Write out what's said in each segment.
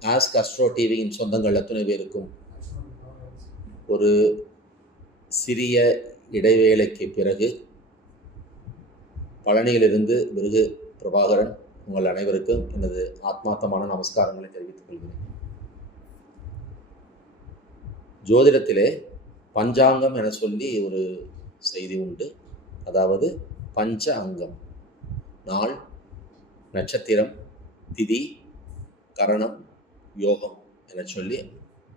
Ask astro டிவியின் சொந்தங்கள் அத்தனை பேருக்கும் ஒரு சிறிய இடைவேளைக்கு பிறகு பழனியிலிருந்து மிருகு பிரபாகரன் உங்கள் அனைவருக்கும் எனது ஆத்மார்த்தமான நமஸ்காரங்களை தெரிவித்துக் கொள்கிறேன். ஜோதிடத்திலே பஞ்சாங்கம் என சொல்லி ஒரு செய்தி உண்டு. அதாவது பஞ்ச அங்கம். நாள் நட்சத்திரம் திதி கரணம் யோகம் என சொல்லி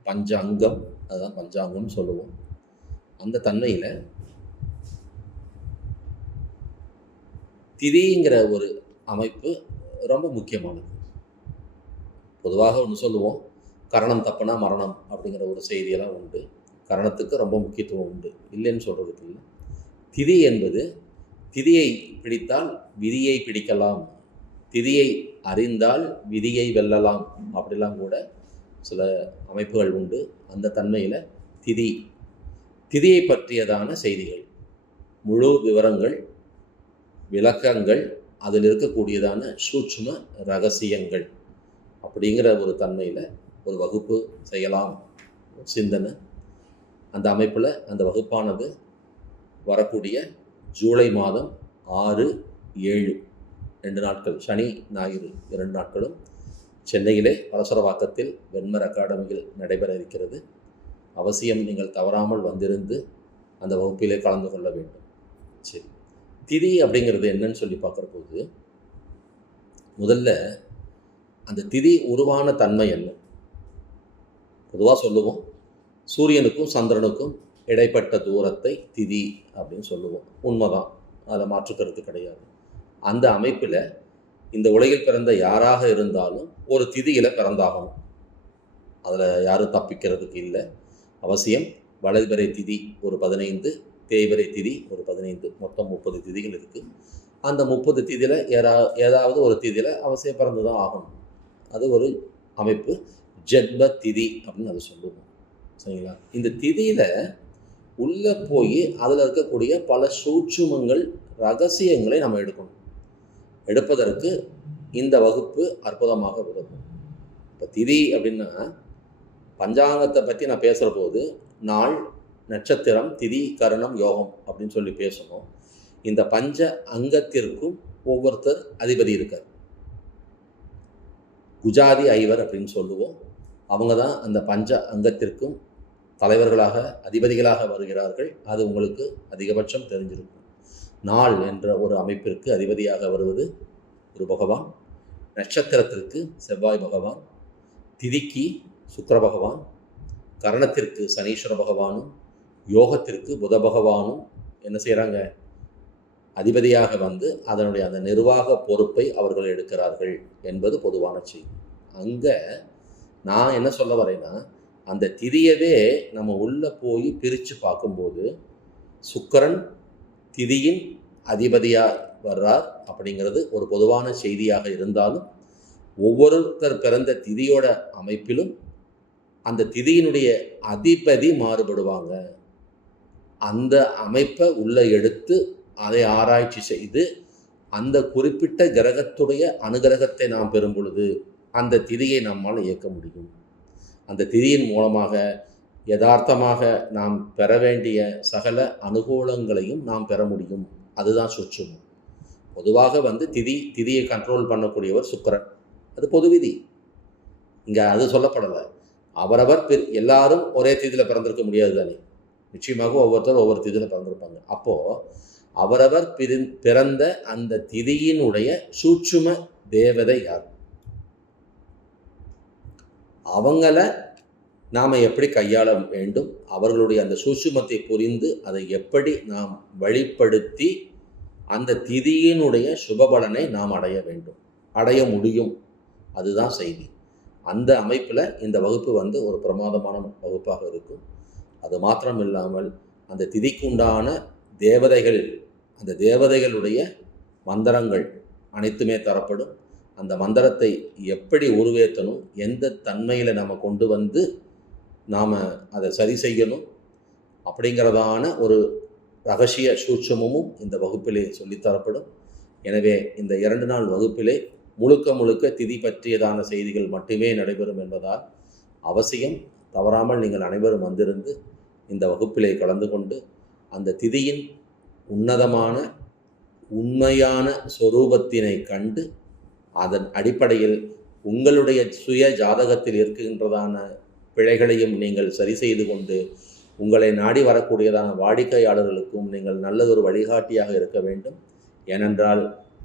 பஞ்ச அங்கம் அதுதான் பஞ்சாங்கம் சொல்லுவோம். அந்த தன்மையில் திதிங்கிற ஒரு அமைப்பு ரொம்ப முக்கியமானது. பொதுவாக ஒன்று சொல்லுவோம் கரணம் தப்புனா மரணம் அப்படிங்கிற ஒரு செய்தியெல்லாம் உண்டு. கரணத்துக்கு ரொம்ப முக்கியத்துவம் உண்டு. இல்லைன்னு சொல்கிறதுக்கு இல்லை. திதி என்பது திதியை பிடித்தால் விதியை பிடிக்கலாம். திதியை அறிந்தால் விதியை வெல்லலாம். அப்படிலாம் கூட சில அமைப்புகள் உண்டு. அந்த தன்மையில் திதி. திதியை பற்றியதான செய்திகள். முழு விவரங்கள் விளக்கங்கள் அதில் இருக்கக்கூடியதான சூட்சும ரகசியங்கள் அப்படிங்கிற ஒரு தன்மையில் ஒரு வகுப்பு செய்யலாம். சிந்தனை. அந்த அமைப்பில் அந்த வகுப்பானது வரக்கூடிய ஜூலை மாதம் ஆறு ஏழு. ரெண்டு நாட்கள் சனி ஞாயிறு இரண்டு நாட்களும் சென்னையிலே அவசரவாக்கத்தில் வெண்மர் அகாடமியில் நடைபெற இருக்கிறது. அவசியம் நீங்கள் தவறாமல் வந்திருந்து அந்த வகுப்பிலே கலந்து கொள்ள வேண்டும். சரி. திதி அப்படிங்கிறது என்னன்னு சொல்லி பார்க்குற போது முதல்ல அந்த திதி உருவான தன்மை என்ன? பொதுவாக சொல்லுவோம் சூரியனுக்கும் சந்திரனுக்கும் இடைப்பட்ட தூரத்தை திதி அப்படின்னு சொல்லுவோம். உண்மைதான். அதை மாற்றுக்கிறது கிடையாது. அந்த அமைப்பில் இந்த உலகில் பிறந்த யாராக இருந்தாலும் ஒரு திதியில் பிறந்தாகணும். அதில் யாரும் தப்பிக்கிறதுக்கு இல்லை. அவசியம் வளர்பிறை திதி ஒரு பதினைந்து தேய்பிறை திதி ஒரு பதினைந்து மொத்தம் முப்பது திதிகள் இருக்குது அந்த முப்பது திதியில் ஏதா ஏதாவது ஒரு திதியில் அவசியம் பிறந்து தான் ஆகணும். அது ஒரு அமைப்பு. ஜென்ம திதி அப்படின்னு அதை சொல்லுவோம். சரிங்களா? இந்த திதியில் உள்ளே போய் அதில் இருக்கக்கூடிய பல சூட்சுமங்கள் ரகசியங்களை நம்ம எடுக்கணும். எடுப்பதற்கு இந்த வகுப்பு அற்புதமாக உதவும். இப்போ திதி அப்படின்னா பஞ்சாங்கத்தை பற்றி நான் பேசுகிற போது நாள் நட்சத்திரம் திதி கரணம் யோகம் அப்படின்னு சொல்லி பேசணும். இந்த பஞ்ச அங்கத்திற்கும் ஒவ்வொருத்தர் அதிபதி இருக்கார். குஜாதி ஐவர் அப்படின்னு சொல்லுவோம். அவங்க தான் அந்த பஞ்ச அங்கத்திற்கும் தலைவர்களாக அதிபதிகளாக வருகிறார்கள். அது உங்களுக்கு அதிகபட்சம் தெரிஞ்சிருக்கும். நாள் என்ற ஒரு அமைப்பிற்கு அதிபதியாக வருவது ஒரு பகவான். நட்சத்திரத்திற்கு செவ்வாய் பகவான். திதிக்கு சுக்கர பகவான். கரணத்திற்கு சனீஸ்வர பகவானும் யோகத்திற்கு புத பகவானும் என்ன செய்கிறாங்க அதிபதியாக வந்து அதனுடைய அந்த நிர்வாக பொறுப்பை அவர்கள் எடுக்கிறார்கள் என்பது பொதுவான செய்தி. அங்கே நான் என்ன சொல்ல வரேன்னா அந்த திதியவே நம்ம உள்ளே போய் பிரித்து பார்க்கும்போது சுக்கரன் திதியின் அதிபதியாக வர்றார் அப்படிங்கிறது ஒரு பொதுவான செய்தியாக இருந்தாலும் ஒவ்வொருத்தர் பிறந்த திதியோட அமைப்பிலும் அந்த திதியினுடைய அதிபதி மாறுபடுவாங்க. அந்த அமைப்பை உள்ளே எடுத்து அதை ஆராய்ச்சி செய்து அந்த குறிப்பிட்ட கிரகத்துடைய அனுகிரகத்தை நாம் பெறும் பொழுது அந்த திதியை நம்மால் இயக்க முடியும். அந்த திதியின் மூலமாக யதார்த்தமாக நாம் பெற வேண்டிய சகல அனுகூலங்களையும் நாம் பெற முடியும். அதுதான் சுற்றுமம். பொதுவாக வந்து திதி திதியை கண்ட்ரோல் பண்ணக்கூடியவர் சுக்கரன். அது பொது விதி. இங்கே அது சொல்லப்படலை. அவரவர் பெ எல்லாரும் ஒரே திதியில் பிறந்திருக்க முடியாது தானே. நிச்சயமாக ஒவ்வொருத்தரும் ஒவ்வொரு திதியில் பிறந்திருப்பாங்க. அப்போது அவரவர் பிரி பிறந்த அந்த திதியினுடைய சூட்சும தேவதை யார்? அவங்கள நாம் எப்படி கையாள வேண்டும்? அவர்களுடைய அந்த சூட்சுமத்தை புரிந்து அதை எப்படி நாம் வழிப்படுத்தி அந்த திதியினுடைய சுபபலனை நாம் அடைய வேண்டும். அடைய முடியும். அதுதான் செய்தி. அந்த அமைப்பில் இந்த வகுப்பு வந்து ஒரு பிரமாதமான வகுப்பாக இருக்கும். அது மாத்திரம் இல்லாமல் அந்த திதிக்குண்டான தேவதைகள் அந்த தேவதைகளுடைய மந்திரங்கள் அனைத்துமே தரப்படும். அந்த மந்திரத்தை எப்படி உருவேற்றணும்? எந்த தன்மையில் நம்ம கொண்டு வந்து நாம் அதை சரி செய்யணும் அப்படிங்கிறதான ஒரு ரகசிய சூட்சமும் இந்த வகுப்பிலே சொல்லித்தரப்படும் எனவே இந்த இரண்டு நாள் வகுப்பிலே முழுக்க முழுக்க திதி பற்றியதான செய்திகள் மட்டுமே நடைபெறும் என்பதால் அவசியம் தவறாமல் நீங்கள் அனைவரும் வந்திருந்து இந்த வகுப்பிலே கலந்து கொண்டு அந்த திதியின் உன்னதமான உண்மையான சொரூபத்தினை கண்டு அதன் அடிப்படையில் உங்களுடைய சுய ஜாதகத்தில் இருக்கின்றதான பிழைகளையும் நீங்கள் சரி செய்து கொண்டு உங்களை நாடி வரக்கூடியதான வாடிக்கையாளர்களுக்கும் நீங்கள் நல்லதொரு வழிகாட்டியாக இருக்க வேண்டும். ஏனென்றால்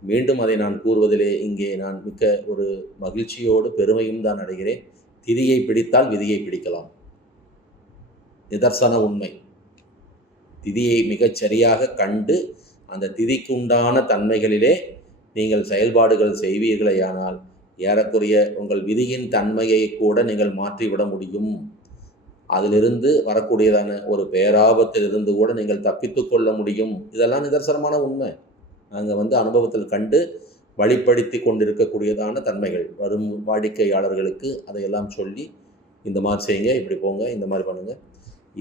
மீண்டும் அதை நான் கூறுவதிலே இங்கே நான் மிக்க ஒரு மகிழ்ச்சியோடு பெருமையும் தான் அடைகிறேன். திதியை பிடித்தால் விதியை பிடிக்கலாம். நிதர்சன உண்மை. திதியை மிகச் சரியாக கண்டு அந்த திதிக்குண்டான தன்மைகளிலே நீங்கள் செயல்பாடுகள் செய்வீர்களேயானால் ஏறக்குறைய உங்கள் விதியின் தன்மையை கூட நீங்கள் மாற்றிவிட முடியும். அதிலிருந்து வரக்கூடியதான ஒரு பேராபத்திலிருந்து கூட நீங்கள் தப்பித்து கொள்ள முடியும். இதெல்லாம் நிதர்சனமான உண்மை. நாங்கள் வந்து அனுபவத்தில் கண்டு வழிப்படுத்தி கொண்டிருக்கக்கூடியதான தன்மைகள். வரும் வாடிக்கையாளர்களுக்கு அதையெல்லாம் சொல்லி இந்த மாதிரி செய்யுங்க இப்படி போங்க இந்த மாதிரி பண்ணுங்கள்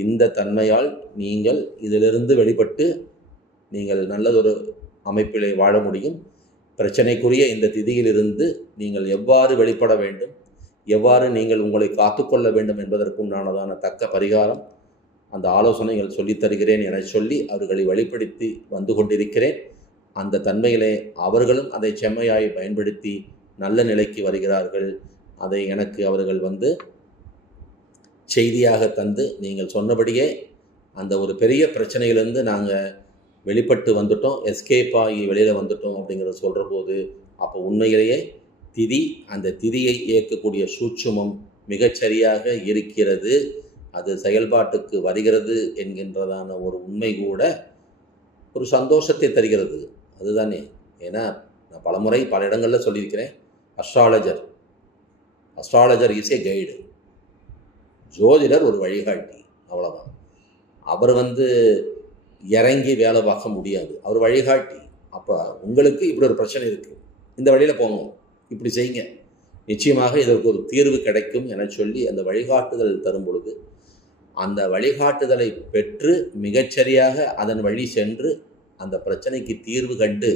இந்த தன்மையால் நீங்கள் இதிலிருந்து வெளிப்பட்டு நீங்கள் நல்லதொரு அமைப்பிலே வாழ முடியும். பிரச்சனைக்குரிய இந்த திதியிலிருந்து நீங்கள் எவ்வாறு வெளிப்பட வேண்டும்? எவ்வாறு நீங்கள் உங்களை காத்துக்கொள்ள வேண்டும் என்பதற்குண்டானதான தக்க பரிகாரம். அந்த ஆலோசனைகள் சொல்லித் தருகிறேன் என சொல்லி அவர்களை வெளிப்படுத்தி வந்து கொண்டிருக்கிறேன். அந்த தன்மையிலே அவர்களும் அதை செம்மையாய் பயன்படுத்தி நல்ல நிலைக்கு வருகிறார்கள். அதை எனக்கு அவர்கள் வந்து செய்தியாக தந்து நீங்கள் சொன்னபடியே அந்த ஒரு பெரிய பிரச்சனையிலிருந்து நாங்கள் வெளிப்பட்டு வந்துட்டோம் எஸ்கேப் ஆகி வெளியில் வந்துட்டோம் அப்படிங்கிறத சொல்கிற போது அப்போ உண்மையிலேயே திதி அந்த திதியை இயக்கக்கூடிய சூட்சுமம் மிகச்சரியாக இருக்கிறது. அது செயல்பாட்டுக்கு வருகிறது என்கின்றதான ஒரு உண்மை கூட ஒரு சந்தோஷத்தை தருகிறது. அதுதானே. ஏன்னா நான் பலமுறை பல இடங்களில் சொல்லியிருக்கிறேன் astrologer astrologer is a guide ஜோதிடர் ஒரு வழிகாட்டி அவ்வளோதான் அவர் வந்து இறங்கி வேலை பார்க்க முடியாது. அவர் வழிகாட்டி. அப்போ உங்களுக்கு இப்படி ஒரு பிரச்சனை இருக்குது இந்த வழியில் போகணும் இப்படி செய்யுங்க. நிச்சயமாக இதற்கு ஒரு தீர்வு கிடைக்கும் என சொல்லி அந்த வழிகாட்டுதல் தரும் பொழுது அந்த வழிகாட்டுதலை பெற்று மிகச்சரியாக அதன் வழி சென்று அந்த பிரச்சனைக்கு தீர்வு கண்டு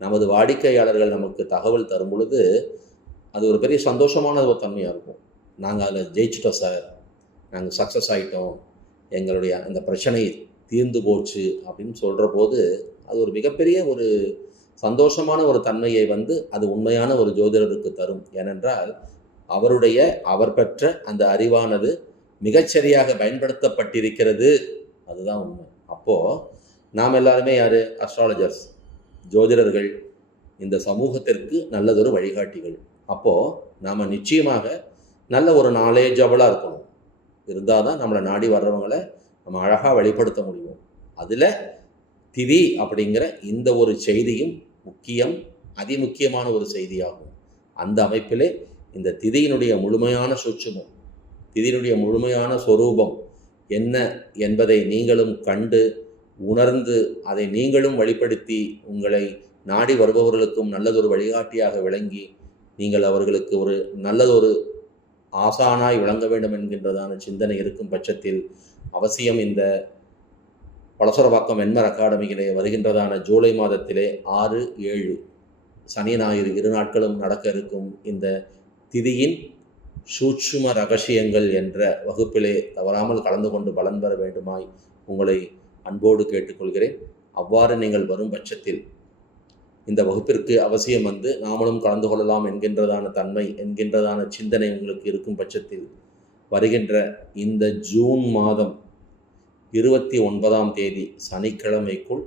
நமது வாடிக்கையாளர்கள் நமக்கு தகவல் தரும் பொழுது அது ஒரு பெரிய சந்தோஷமான ஒரு தன்மையாக இருக்கும். நாங்கள் அதில் ஜெயிச்சிட்டோம் சார். நாங்கள் சக்ஸஸ் ஆகிட்டோம் எங்களுடைய அந்த பிரச்சனை தீர்ந்து போச்சு அப்படின்னு சொல்கிற போது அது ஒரு மிகப்பெரிய ஒரு சந்தோஷமான ஒரு தன்மையை வந்து அது உண்மையான ஒரு ஜோதிடருக்கு தரும். ஏனென்றால் அவருடைய அவர் பெற்ற அந்த அறிவானது மிகச்சரியாக பயன்படுத்தப்பட்டிருக்கிறது. அதுதான் உண்மை. அப்போது நாம் எல்லாருமே யார்? அஸ்ட்ராலஜர்ஸ் ஜோதிடர்கள். இந்த சமூகத்திற்கு நல்லதொரு வழிகாட்டிகள். அப்போது நாம் நிச்சயமாக நல்ல ஒரு நாலேஜபிளாக இருக்கணும். இருந்தால் தான் நம்மளை நாடி வர்றவங்களை நம்ம அழகாக வெளிப்படுத்த முடியும். அதில் திதி அப்படிங்கிற இந்த ஒரு செய்தியும் முக்கியம் அதிமுக்கியமான ஒரு செய்தியாகும். அந்த அமைப்பிலே இந்த திதியினுடைய முழுமையான சூட்சுமம் திதியினுடைய முழுமையான சொரூபம் என்ன என்பதை நீங்களும் கண்டு உணர்ந்து அதை நீங்களும் வெளிப்படுத்தி உங்களை நாடி வருபவர்களுக்கும் நல்லதொரு வழிகாட்டியாக விளங்கி நீங்கள் அவர்களுக்கு ஒரு நல்லதொரு ஆசானாய் விளங்க வேண்டும் என்கின்றதான சிந்தனை இருக்கும் பட்சத்தில் அவசியம் இந்த பலசரவாக்கம் வெண்மர் அகாடமியிலே வருகின்றதான ஜூலை மாதத்திலே ஆறு ஏழு சனி ஞாயிறு இரு நாட்களும் நடக்க இருக்கும் இந்த திதியின் சூட்சும ரகசியங்கள் என்ற வகுப்பிலே தவறாமல் கலந்து கொண்டு பலன் பெற வேண்டுமாய் உங்களை அன்போடு கேட்டுக்கொள்கிறேன். அவ்வாறு நீங்கள் வரும் பட்சத்தில் இந்த வகுப்பிற்கு அவசியம் வந்து நாமளும் கலந்து கொள்ளலாம் என்கின்றதான தன்மை என்கின்றதான சிந்தனை உங்களுக்கு இருக்கும் பட்சத்தில் வருகின்ற இந்த ஜூன் மாதம் இருபத்தி ஒன்பதாம் தேதி சனிக்கிழமைக்குள்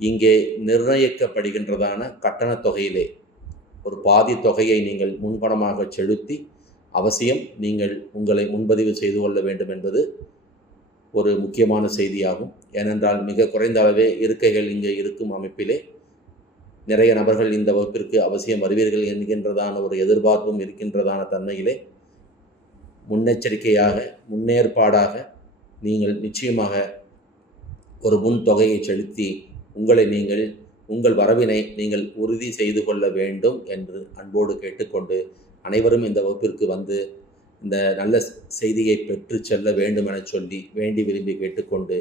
இங்கே நிர்ணயிக்கப்படுகின்றதான கட்டணத் தொகையிலே ஒரு பாதி தொகையை நீங்கள் முன்பணமாக செலுத்தி அவசியம் நீங்கள் உங்களை முன்பதிவு செய்து கொள்ள வேண்டும் என்பது ஒரு முக்கியமான செய்தியாகும். ஏனென்றால் மிக குறைந்த அளவே இருக்கைகள் இங்கே இருக்கும் அமைப்பிலே நிறைய நபர்கள் இந்த வகுப்பிற்கு அவசியம் வருவீர்கள் என்கின்றதான ஒரு எதிர்பார்ப்பும் இருக்கின்றதான தன்மையிலே முன்னெச்சரிக்கையாக முன்னேற்பாடாக நீங்கள் நிச்சயமாக ஒரு முன் தொகையை செலுத்தி உங்களை நீங்கள் உங்கள் வரவினை நீங்கள் உறுதி செய்து கொள்ள வேண்டும் என்று அன்போடு கேட்டுக்கொண்டு அனைவரும் இந்த வகுப்பிற்கு வந்து இந்த நல்ல செய்தியை பெற்று செல்ல வேண்டும் என சொல்லி வேண்டி விரும்பி கேட்டுக்கொண்டு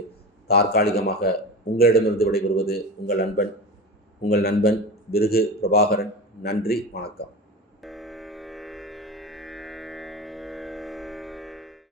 தற்காலிகமாக உங்களிடமிருந்து விடைபெறுவது உங்கள் அன்பன் உங்கள் நண்பன் பிருகு பிரபாகரன். நன்றி வணக்கம்.